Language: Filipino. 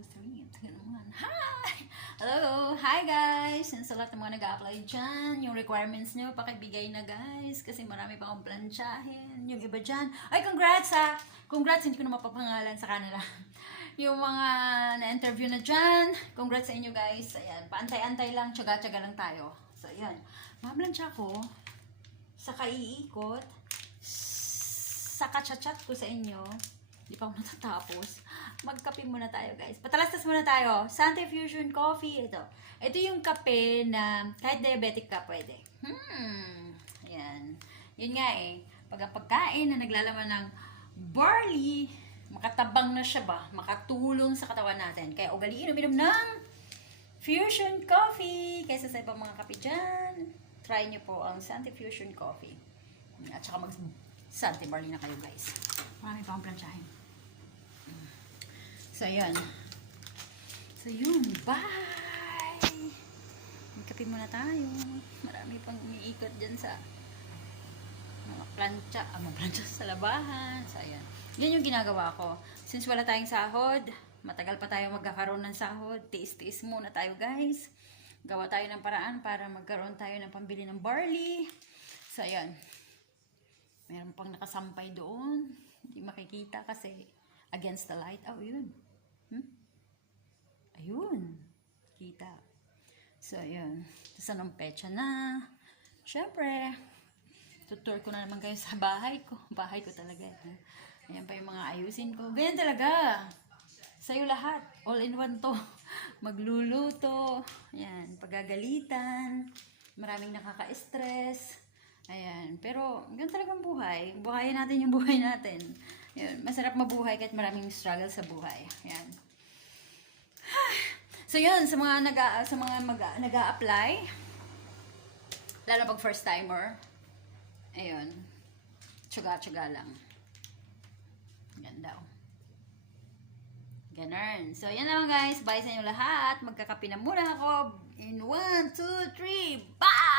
2, 3. Ito naman. Hi! Hello! Hi guys! Yan sa lahat ng mga nag-a-apply dyan. Yung requirements nyo, pakibigay na guys. Kasi marami pa akong plansyahin. Yung iba dyan. Ay, congrats ha! Congrats, hindi ko na mapapangalan sa kanila. Yung mga na-interview na dyan. Congrats sa inyo guys. Ayan, paantay-antay lang. Tsaga-tsaga lang tayo. So, ayan. Mamlansya ko sa kaiikot. Sa kachat-chat ko sa inyo. Hindi pa ako natatapos. Magkape muna tayo, guys. Patalastas muna tayo. Sante Fusion Coffee. Ito yung kape na kahit diabetic ka, pwede. Ayan. Yun nga eh. Pag ang pagkain na naglalaman ng barley, makatabang na siya ba? Makatulong sa katawan natin. Kaya ugaliin, uminom ng Fusion Coffee. Kaysa sa ibang mga kape dyan, try nyo po ang Sante Fusion Coffee. At saka Sante barley na kayo, guys. Marami pa akong plansyahin. So, ayan. So, yun. Bye! Magkape muna tayo. Marami pang umiikot dyan sa mga plancha. Mga plancha sa labahan. So, ayan. Yan yung ginagawa ko. Since wala tayong sahod, matagal pa tayo magkakaroon ng sahod. Tiis-tiis muna tayo, guys. Gawa tayo ng paraan para magkaroon tayo ng pambili ng barley. So, ayan. Meron pang nakasampay doon. Hindi makikita kasi against the light. Oh, yun. Ayun. Kita. So, ayun. Tapos anong pecha na. Siyempre, tutur ko na naman kayo sa bahay ko. Bahay ko talaga. Ayan pa yung mga ayusin ko. Ganyan talaga. Sa'yo lahat. All in one to. Magluluto. Ayan. Pagagalitan. Maraming nakaka-stress. Ayan. Pero, ganyan talagang buhay. Buhayin natin yung buhay natin. Ayan. Masarap mabuhay kahit maraming struggle sa buhay. Ayan. So, yun. Sa mga nag-a-apply, lalo pag first timer, ayun. Tsaga-tsaga lang. Ganda. Ganun. So, yan lang guys. Bye sa inyo lahat. Magkakape na muna ako. In 1, 2, 3. Bye!